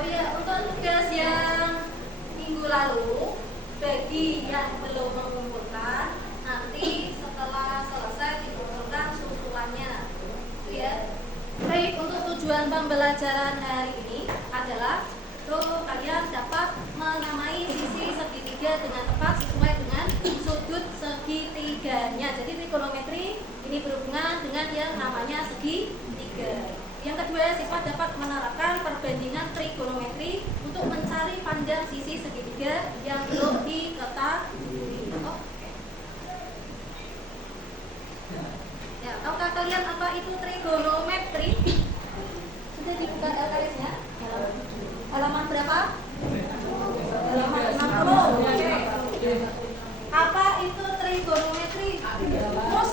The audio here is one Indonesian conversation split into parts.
Oh ya, untuk tugas yang minggu lalu, bagi yang belum mengumpulkan, nanti setelah selesai dikumpulkan susulannya, gitu ya. Baik, untuk tujuan pembelajaran hari ini adalah kalian dapat menamai sisi segitiga dengan tepat sesuai dengan sudut segitiganya. Jadi trigonometri ini berhubungan dengan yang namanya segitiga. Yang kedua, siswa dapat menerapkan perbandingan trigonometri untuk mencari panjang sisi segitiga yang belum diketahui. Ya, tahukah kalian apa itu trigonometri? Sudah dibuka LKS-nya? Halaman berapa? Halaman 60. Oke. Apa itu trigonometri? Mus?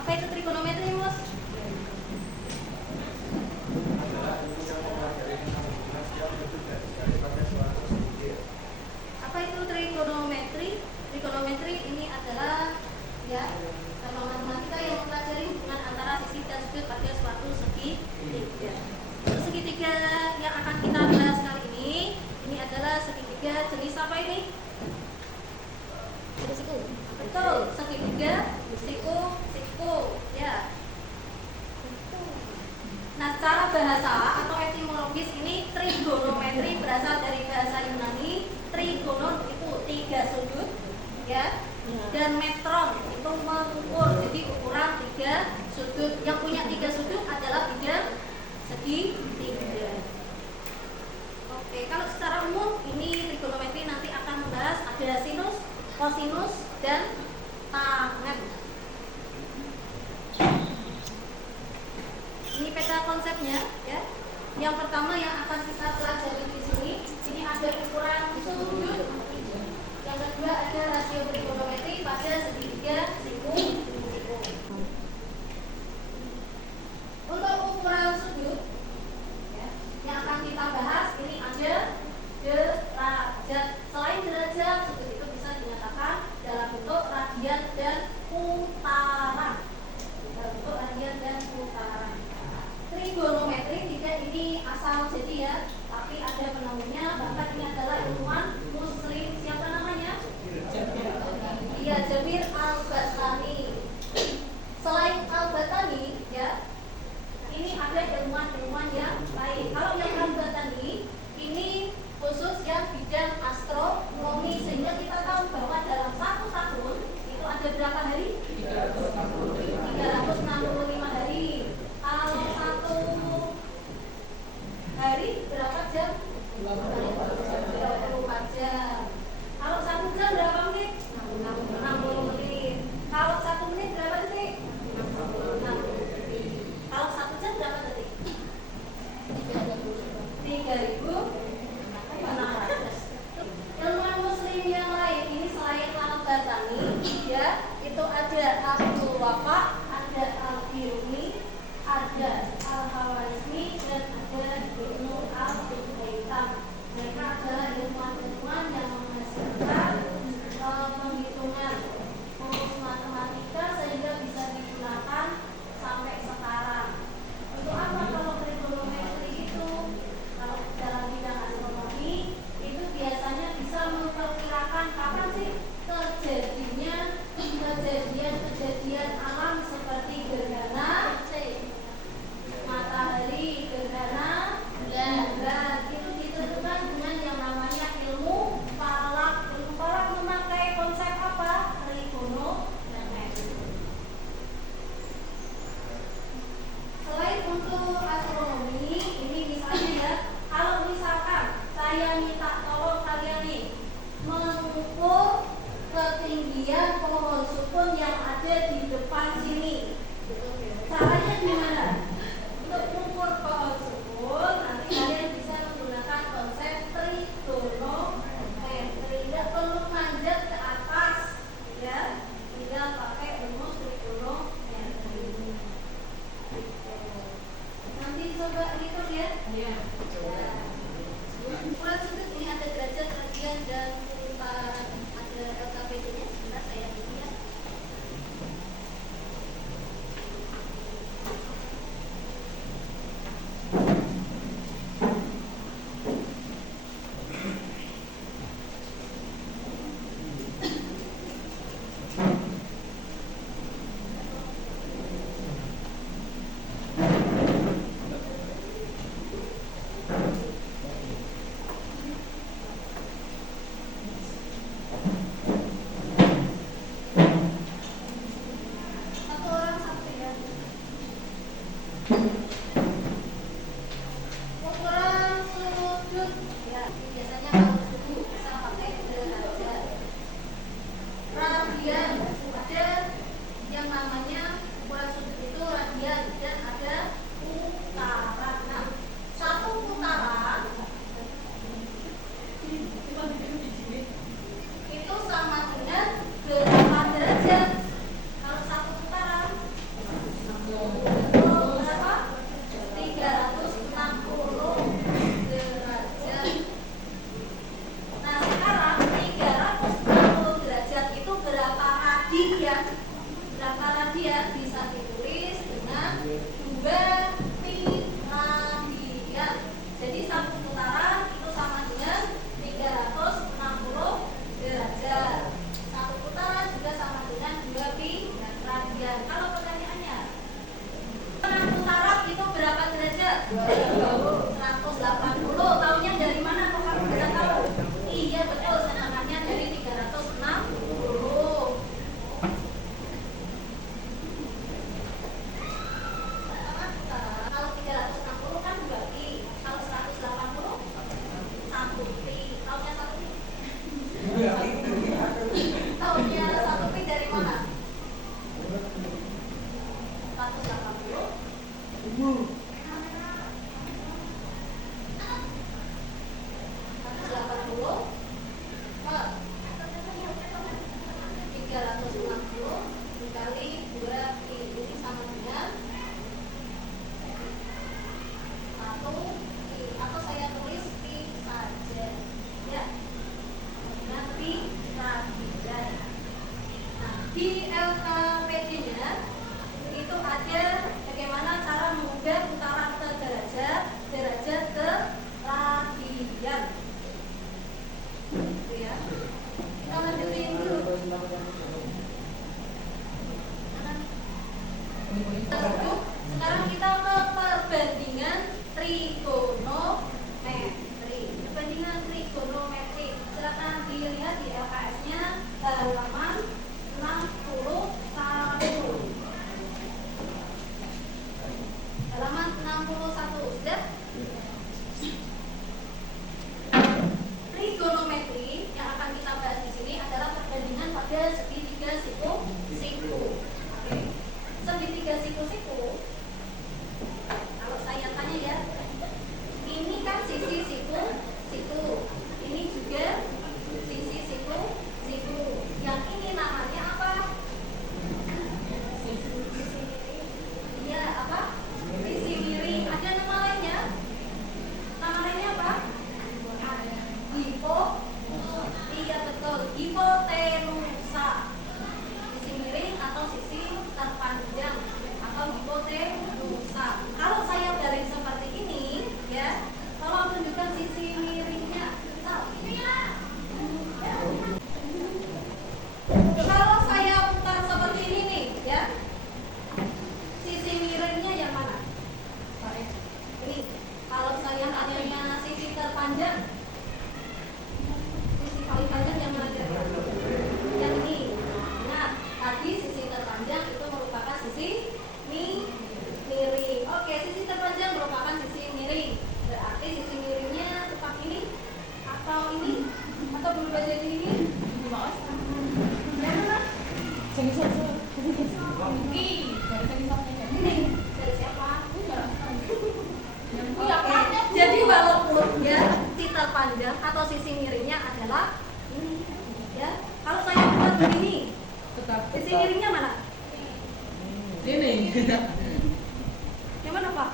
Apa itu trigonometri, Mus? Apa itu trigonometri? Trigonometri ini adalah ya matematika yang mempelajari hubungan antara sisi dan sudut pada suatu segitiga. Segitiga yang akan kita bahas kali ini adalah segitiga jenis apa ini? Siku. Betul, segitiga siku, ya. Nah, secara bahasa atau etimologis ini trigonometri berasal dari bahasa Yunani. Trigonon itu 3 sudut, ya. Dan metron itu mengukur, jadi ukuran 3 sudut. Yang punya 3 sudut adalah bidang segitiga. Oke, kalau secara umum ini trigonometri nanti akan membahas ada sinus, kosinus, dan tangen. Ini peta konsepnya, ya. Yang pertama yang akan kita pelajari di sini, ini ada ukuran sudut. Yang kedua ada rasio trigonometri pada segitiga siku. Untuk ukuran sudut, ya, yang akan kita bahas ini ada derajat. Selain derajat, sudut itu bisa dinyatakan dalam bentuk radian dan putaran. Dalam bentuk radian dan putaran. Trigonometri tidak ini asal jadi ya, tapi ada penemunya. Bahkan ini adalah ilmuwan Muslim. Siapa namanya? Iya, Jabir Al-Battani. Selain Al-Battani, ya, ini ada ilmuwan-ilmuwan yang lain. Kalau yang Al-Battani ini khusus yang bidang astronomi, sehingga kita tahu bahwa dalam 1 tahun itu ada berapa hari? 365 hari. Kalau 1 hari berapa jam? 24 jam. Kalau 1 jam berapa menit? 60 menit. Kalau 1 menit berapa detik? 60 detik. Kalau 1 jam berapa detik? 3000. Ilmuwan Muslim yang lain ini selain Al-Battani, ya, itu ada Abdul Wafa, ada Al-Biruni, ada Al-Hawarizmi, dan ada Ibnu Al-Haytham. Mereka adalah ilmuwan-ilmuwan yang menghasilkan penghitungan rumus matematika sehingga bisa digunakan sampai sekarang. Untuk apa kalau trigonometri itu? Kalau dalam bidang astronomi itu biasanya bisa memperkirakan kapan sih terjadinya kejadian alam seperti gerhana matahari, gerhana bulan. Itu ditentukan dengan yang namanya ilmu falak. Ilmu falak memakai konsep apa? Trigonometri. Selain untuk astronomi, ini misalnya ya, kalau misalkan saya minta tolong kalian nih mengukur ketinggian pohon sukun yang ada di depan sini. Caranya gimana? Untuk mengukur pohon sukun, nanti kalian bisa menggunakan konsep trigonometri. Tidak perlu manjat ke atas, ya. Tinggal pakai rumus trigonometri. Nanti coba hitung ya. Ukuran sudut ini ada ya si terpanjang atau sisi miringnya adalah ini ya. Kalau saya putar begini, sisi miringnya mana? Ini. Yang mana Pak?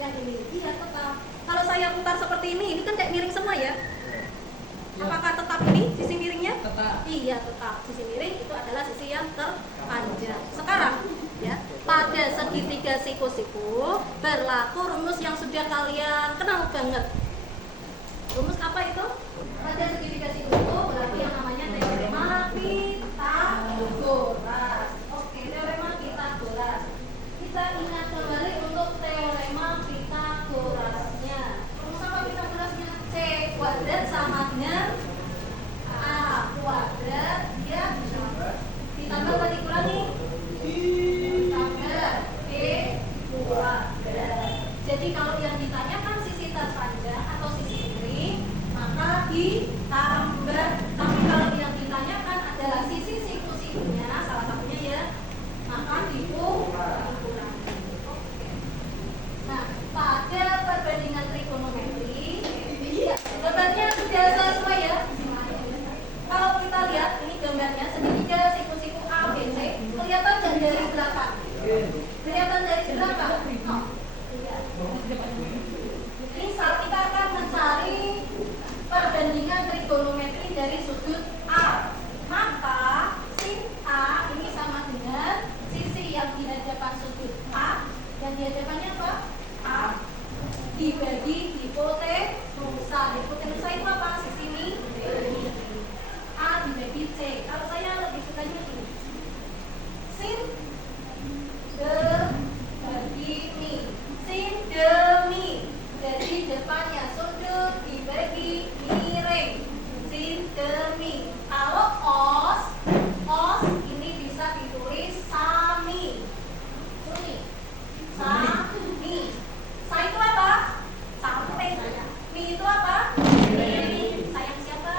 Yang ini. Iya tetap. Kalau saya putar seperti ini kan kayak miring semua ya. Apakah tetap ini sisi miringnya? Tetap. Iya tetap. Sisi miring itu adalah sisi yang terpanjang. Sekarang ya, pada segitiga siku-siku berlaku rumus yang sudah kalian kenal banget. Rumus apa itu? Pada segitiga siku-siku berlaku yang namanya teorema Pythagoras. Oke, teorema Pythagoras. Kita ingat kembali untuk teorema Pythagorasnya. Rumus apa Pythagorasnya? C kuadrat sama dengan A kuadrat ya ditambah atau dikurangi? Ditambah B kuadrat. Jadi kalau yang ditanyakan sisi terpanjang atau sisi miring maka ditambah. Tapi kalau yang ditanyakan adalah sisi siku-sikunya salah satunya ya maka dikurangi. Oke. Nah, pada perbandingan trigonometri gambarnya sudah sesuai ya. Kalau kita lihat ini gambarnya segitiga siku-siku A, B, C kelihatan dari belakang. Kelihatan dari belakang. Oh. Iya. Misal kita akan mencari perbandingan trigonometri dari sudut A. Maka sin A ini sama dengan sisi yang di hadapan sudut A. Yang di hadapannya apa? A dibagi hipotenusa. Hipotenusa itu apa? Sisi ini A dibagi C. Kalau saya lebih sukanya ini sin dibagi mi. Sin demi. Jadi depannya sudut dibagi miring. Sin demi. Kalau os ini bisa ditulis sami. Sami. Sami. Sa itu apa? Samping. Mi itu apa? Miring. Sayang siapa?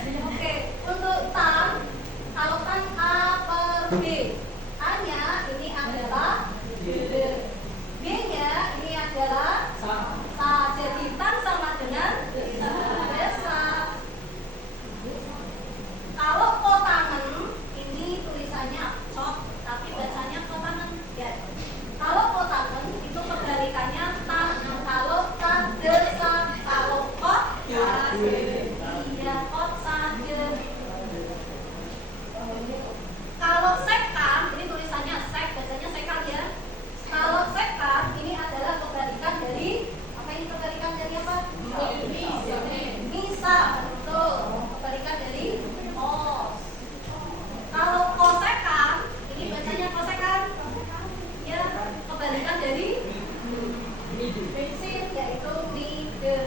Oke, untuk tan, kalau tan A per B, A-nya ini adalah B, B-nya ini adalah sa. Jadi tan sama dengan sa. Kalau kotangan ini tulisannya cok, tapi bacanya kotangan ya. Kalau kotangan itu kebalikannya tan. Kalau tan desa, kalau kot iya kot saja. Kalau sekan ini tulisannya sek, bacanya sekan ya. Kalau sekan ini adalah kebalikan dari apa? Ini kebalikan dari apa? Misa, betul. Kebalikan dari os. Kalau kosekan ini bacanya kosekan ya, kebalikan dari bensin yaitu mide.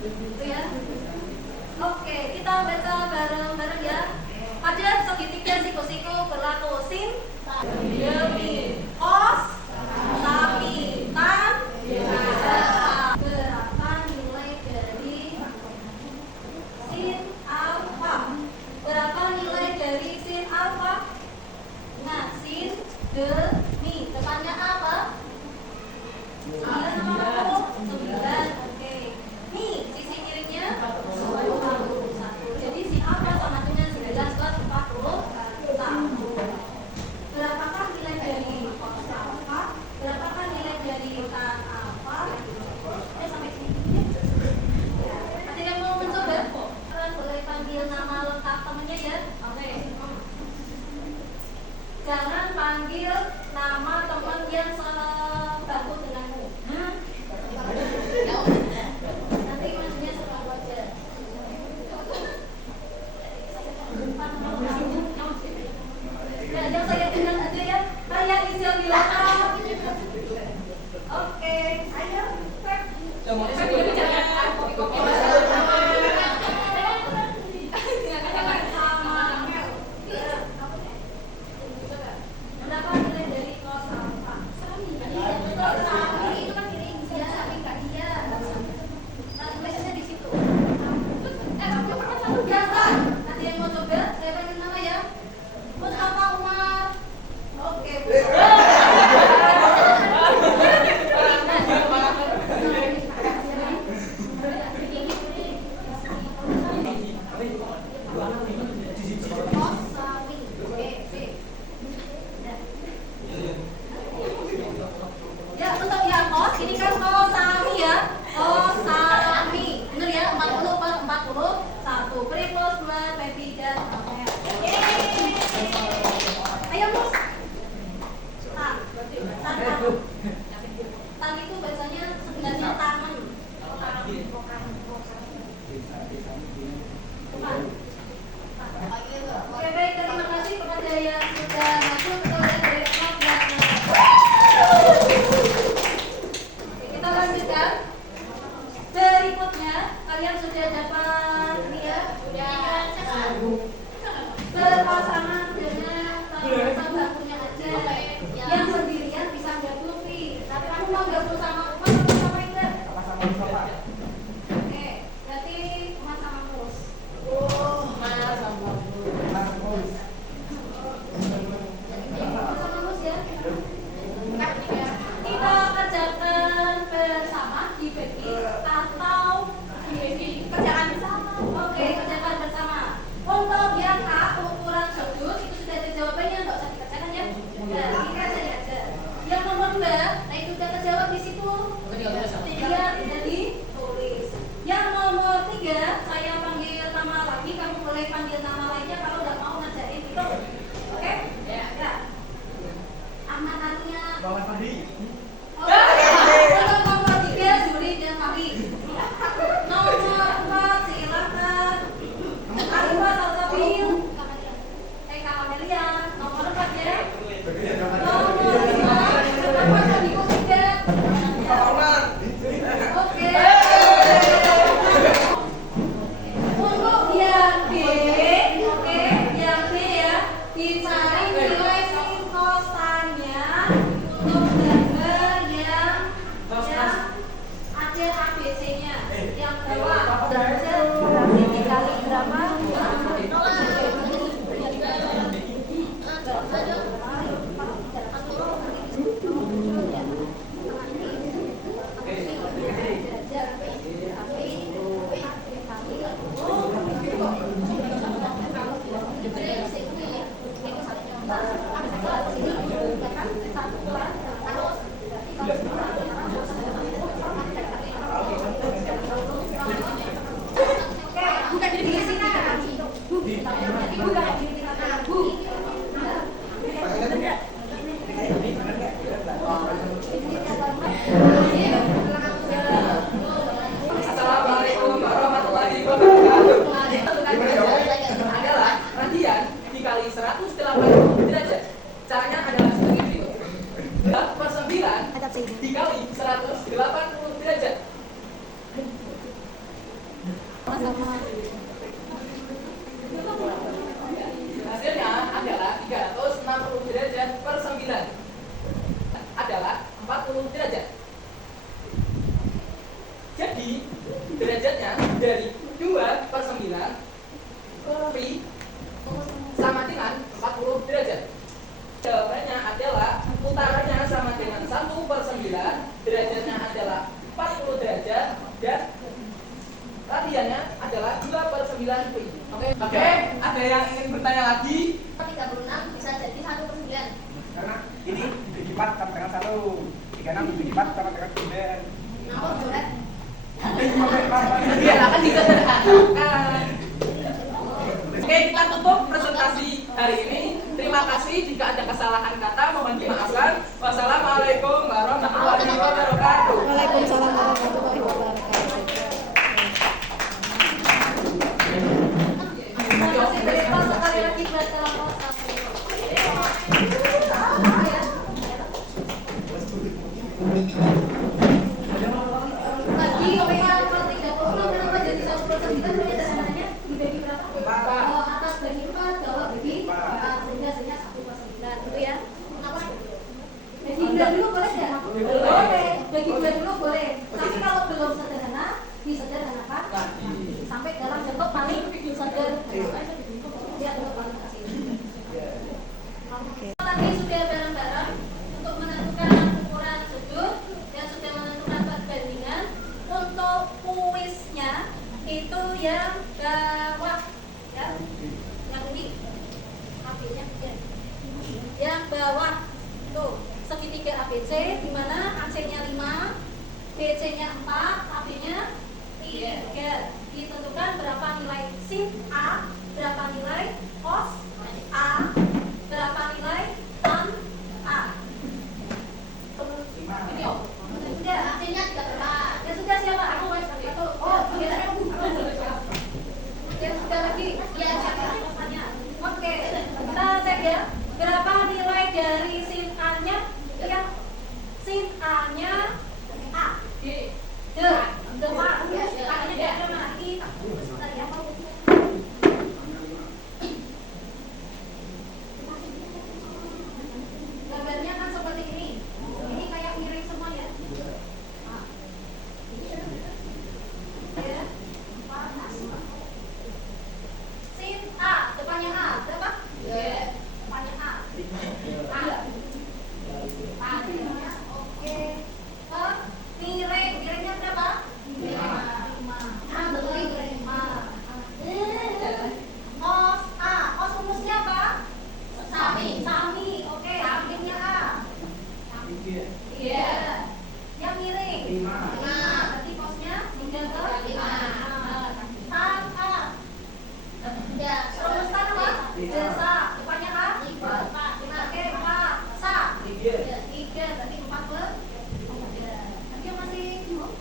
Gitu ya. Oke, kita baca bareng-bareng ya. Pada segitiga siku-siku berlaku sin demi os sapi tan berapa nilai dari sin alfa? Berapa nilai dari sin alfa? Nah, sin demi depannya apa? 9 apa? 9. Oke. Nih, sisi miringnya 21. Jadi sin alfa sama dengan 9 Mbak, nah itu udah terjawab di situ. Tiga tidak ditulis. Yang nomor 3 saya panggil nama lagi, kamu boleh panggil nama lainnya kalau udah mau ngerjain itu. Oke? Ya. Aman artinya. Bawa Fahri. Untuk nomor 3 Juli dan Fahri. Nomor 4 silakan. Arifah Salsabil. Kamelia. Nomor 4 ya. Nomor 5 kenapa tadi kok 3? Oke. Untuk yang B, oke, yang B ya, dicari nilai sin cos-nya untuk gambar yang ada ABC-nya, yang bawah. Nanti dikali berapa? Assalamualaikum warahmatullahi wabarakatuh. Adalah radian dikali 180 derajat. Caranya adalah seperti ini. 2/9 dikali 180 derajat. Hasilnya adalah 360 derajat per 9 adalah 40 derajat. Jadi derajatnya dari 2/9 pi sama dengan 40 derajat. Jawabannya adalah utaranya sama dengan 1/9, derajatnya adalah 40 derajat, dan radiannya adalah 2/9 pi. Oke, ada yang ingin bertanya lagi? 36 bisa jadi 1/9. Karena ini dibagi 4 sama dengan 1, 36 dibagi 4 sama dengan 9. Nomor boleh. Biar akan disederhanakan. Oke, kita tutup presentasi hari ini. Terima kasih. Jika ada kesalahan kata mohon dimaafkan. Wassalamualaikum warahmatullahi wabarakatuh. Waalaikumsalam warahmatullahi wabarakatuh. Terima kasih dari Pak sekali lagi buat telepon. Tadi yang 30 kenapa jadi 1/9? Sederhananya dibagi berapa? Atas bagi 4, bawah bagi 4, sehingga hasilnya 1/9 gitu ya. Kenapa? Bagi 2 dulu boleh nggak? Boleh. Bagi 2 dulu boleh. Tapi kalau belum sederhana, disederhanakan sampai dalam bentuk paling sederhana. Ya, bentuk paling kecil. Tadi sudah bareng-bareng untuk menentukan ukuran sudut dan sudah menentukan perbandingan. Untuk kuisnya itu yang bawah, ya, yang ini, AB-nya, ya. Yang bawah tuh segitiga ABC, di mana AC-nya 5, BC-nya 4, AB-nya 3. Ditentukan berapa nilai sin A, berapa nilai cos A, berapa nilai tan A. Ini oh, sudah AC-nya 3. Ya sudah, siapa? Aku mau satu. Oh, ya. Ya sudah lagi. Ya, siapa tanya? Oke, kita cek ya. Berapa nilai dari sin A-nya? Yang sin A-nya A. A-nya diagram lagi. Sebentar ya. Iya. Yang miring. 5. Berarti posnya 3 ke 5. Ya, rumuskan apa? Jasa. Depannya Kak? 5. Oke, Kak. Sa. 3. Berarti 4 ke 3. Nanti yang masih bingung?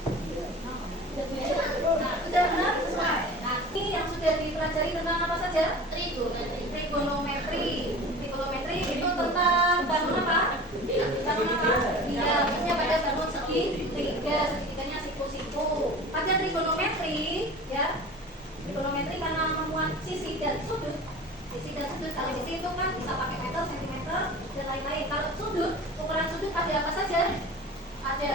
Nah, sudah benar sesuai. Nah, ini yang sudah dipelajari tentang apa saja? Trigonometri. Trigonometri itu tentang bangun apa? Bangun apa? Iya, maksudnya pada bangun segitiga, segitiganya siku-siku. Pada trigonometri, ya, trigonometri karena memuat sisi dan sudut. Sisi dan sudut, kalau sisi itu kan bisa pakai meter, sentimeter, dan lain-lain. Kalau sudut, ukuran sudut ada apa saja? Ada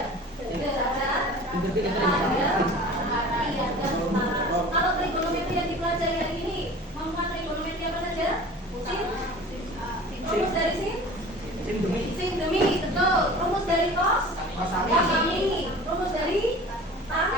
kalau trigonometri yang dipelajari hari ini memuat trigonometri apa saja? Rumus dari sin demi, betul. Rumus dari cos, cos ini. Rumus dari tan,